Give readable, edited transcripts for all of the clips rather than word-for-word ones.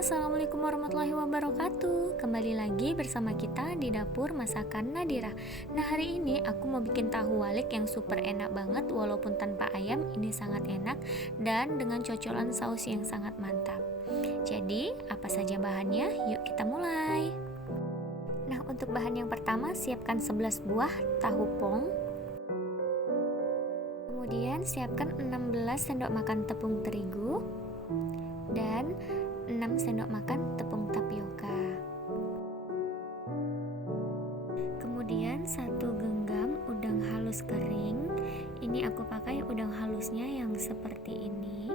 Assalamualaikum warahmatullahi wabarakatuh. Kembali lagi bersama kita di dapur masakan Nadira. Nah, hari ini aku mau bikin tahu walik yang super enak banget. Walaupun tanpa ayam, ini sangat enak dan dengan cocolan saus yang sangat mantap. Jadi, apa saja bahannya? Yuk kita mulai. Nah, untuk bahan yang pertama, siapkan 11 buah tahu pong. Kemudian siapkan 16 sendok makan tepung terigu dan 6 sendok makan tepung tapioka. Kemudian 1 genggam udang halus kering. Ini aku pakai udang halusnya yang seperti ini.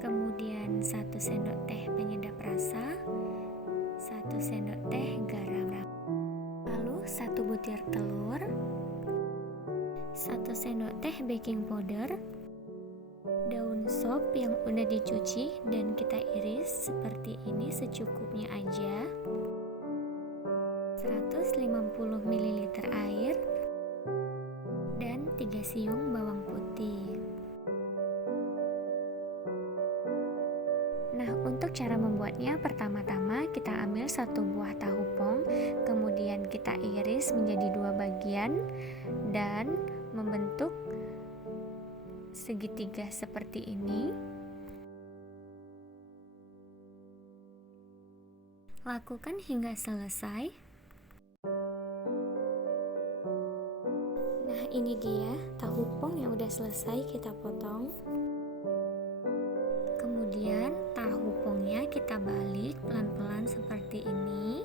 Kemudian 1 sendok teh penyedap rasa, 1 sendok teh garam. Lalu 1 butir telur, 1 sendok teh baking powder, daun sop yang udah dicuci dan kita iris seperti ini secukupnya aja, 150 ml air, dan 3 siung bawang putih. Nah, untuk cara membuatnya, pertama-tama kita ambil 1 buah tahu pong, kemudian kita iris menjadi 2 bagian dan membentuk segitiga seperti ini. Lakukan hingga selesai. Nah, ini dia tahu pong yang udah selesai kita potong. Kemudian tahu pongnya kita balik pelan-pelan seperti ini.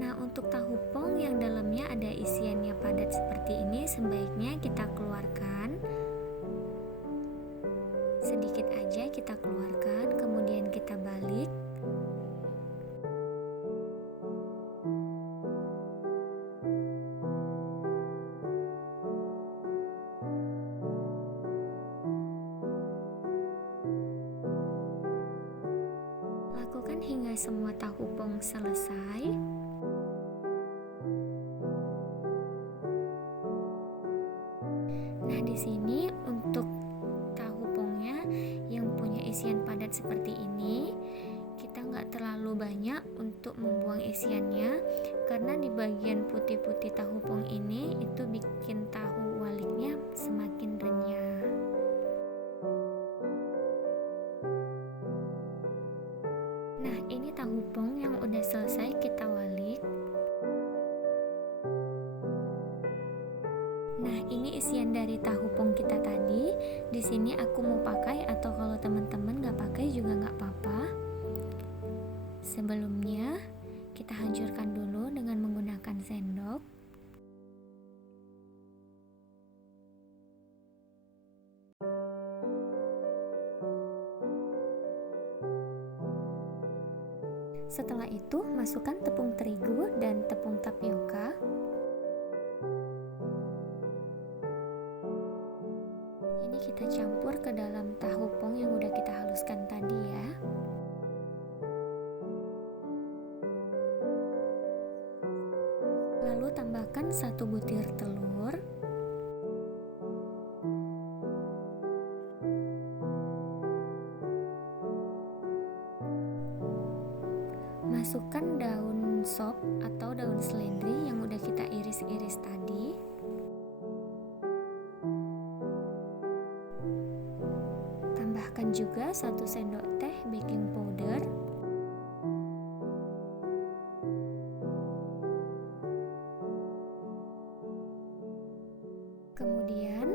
Nah, untuk tahu pong yang dalamnya ada isiannya padat seperti ini, sebaiknya kita keluarkan. Sedikit aja kita keluarkan, kemudian kita balik. Lakukan hingga semua tahu pong selesai. Nah, di sini untuk yang punya isian padat seperti ini, kita nggak terlalu banyak untuk membuang isiannya, karena di bagian putih-putih tahu pong ini itu bikin tahu waliknya semakin renyah. Nah, ini tahu pong yang udah selesai kita walik. Nah, ini isian dari tahu pong kita tadi. Di sini aku mau pakai, atau kalau teman-teman nggak pakai juga nggak apa-apa. Sebelumnya, kita hancurkan dulu dengan menggunakan sendok. Setelah itu, masukkan tepung terigu dan tepung tapioka. Ini kita campur ke dalam tahu pong yang udah kita haluskan tadi ya. Lalu tambahkan 1 butir telur. Masukkan daun sop atau daun seledri yang udah kita iris-iris tadi. Tambahkan juga 1 sendok teh baking powder. Kemudian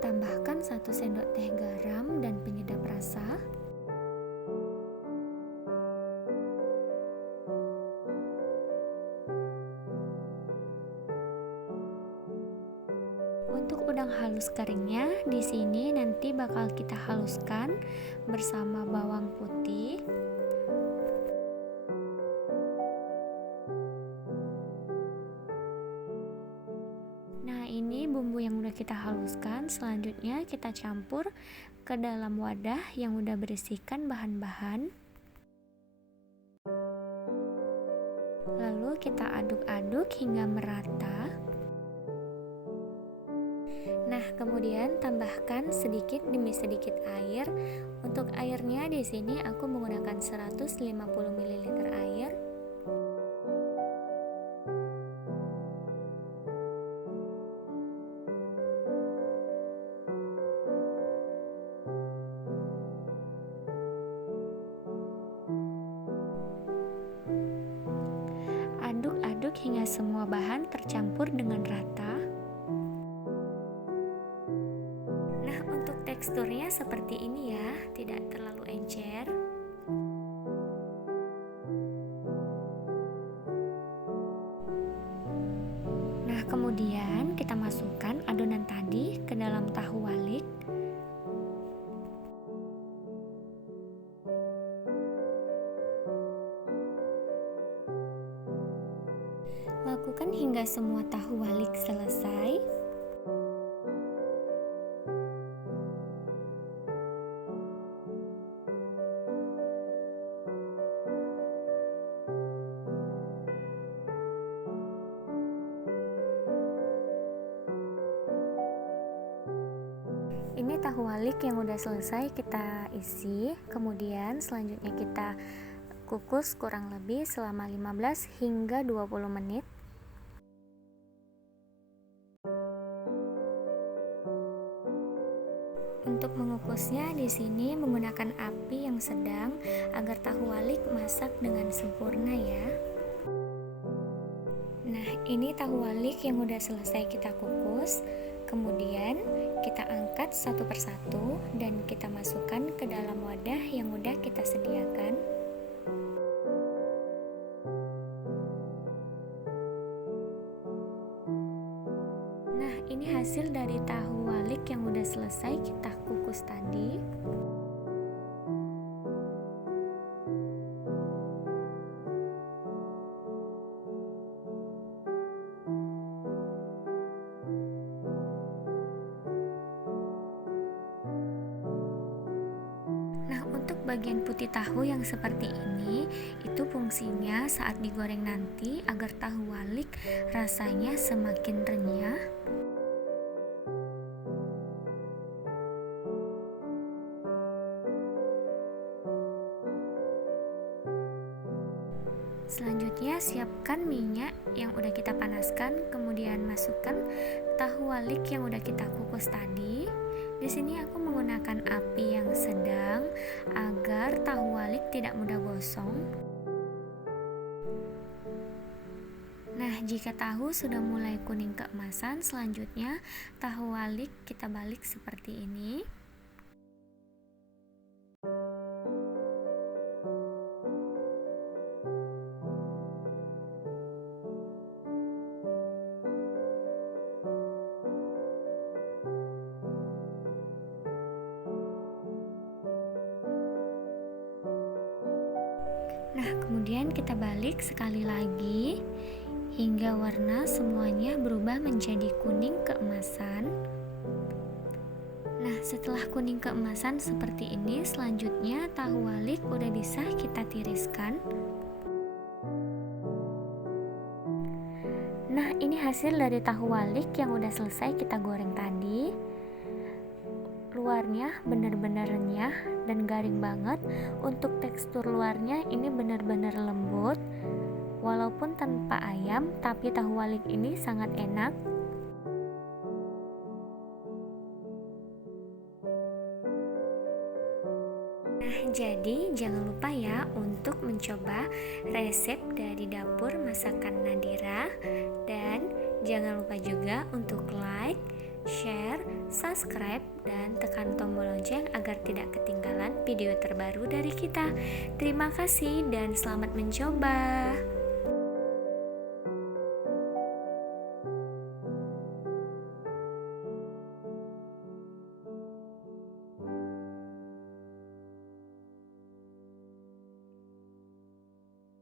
tambahkan 1 sendok teh garam dan penyedap rasa. Untuk udang halus keringnya, di sini nanti bakal kita haluskan bersama bawang putih. Nah, ini bumbu yang udah kita haluskan. Selanjutnya kita campur ke dalam wadah yang udah berisikan bahan-bahan. Lalu kita aduk-aduk hingga merata. Nah, kemudian tambahkan sedikit demi sedikit air. Untuk airnya di sini aku menggunakan 150 ml air. Aduk-aduk hingga semua bahan tercampur dengan rata. Nah, untuk teksturnya seperti ini ya, tidak terlalu encer. Nah, kemudian kita masukkan adonan tadi ke dalam tahu walik. Lakukan hingga semua tahu walik selesai. Ini tahu walik yang udah selesai kita isi. Kemudian selanjutnya kita kukus kurang lebih selama 15 hingga 20 menit. Untuk mengukusnya di sini menggunakan api yang sedang agar tahu walik masak dengan sempurna ya. Nah, ini tahu walik yang udah selesai kita kukus. Kemudian kita angkat satu persatu dan kita masukkan ke dalam wadah yang udah kita sediakan. Nah, ini hasil dari tahu walik yang udah selesai kita kukus tadi. Untuk bagian putih tahu yang seperti ini, itu fungsinya saat digoreng nanti agar tahu walik rasanya semakin renyah. Selanjutnya siapkan minyak yang udah kita panaskan, kemudian masukkan tahu walik yang udah kita kukus tadi. Di sini aku menggunakan api yang sedang agar tahu walik tidak mudah gosong. Nah, jika tahu sudah mulai kuning keemasan, selanjutnya tahu walik kita balik seperti ini. Nah, kemudian kita balik sekali lagi hingga warna semuanya berubah menjadi kuning keemasan. Nah, setelah kuning keemasan seperti ini, selanjutnya tahu walik udah bisa kita tiriskan. Nah, ini hasil dari tahu walik yang udah selesai kita goreng tadi. Luarnya benar-benar renyah dan garing banget. Untuk tekstur luarnya ini benar-benar lembut. Walaupun tanpa ayam, tapi tahu walik ini sangat enak. Nah, jadi jangan lupa ya untuk mencoba resep dari dapur masakan Nadira, dan jangan lupa juga untuk like, share, subscribe, dan tekan tombol lonceng agar tidak ketinggalan video terbaru dari kita. Terima kasih dan selamat mencoba.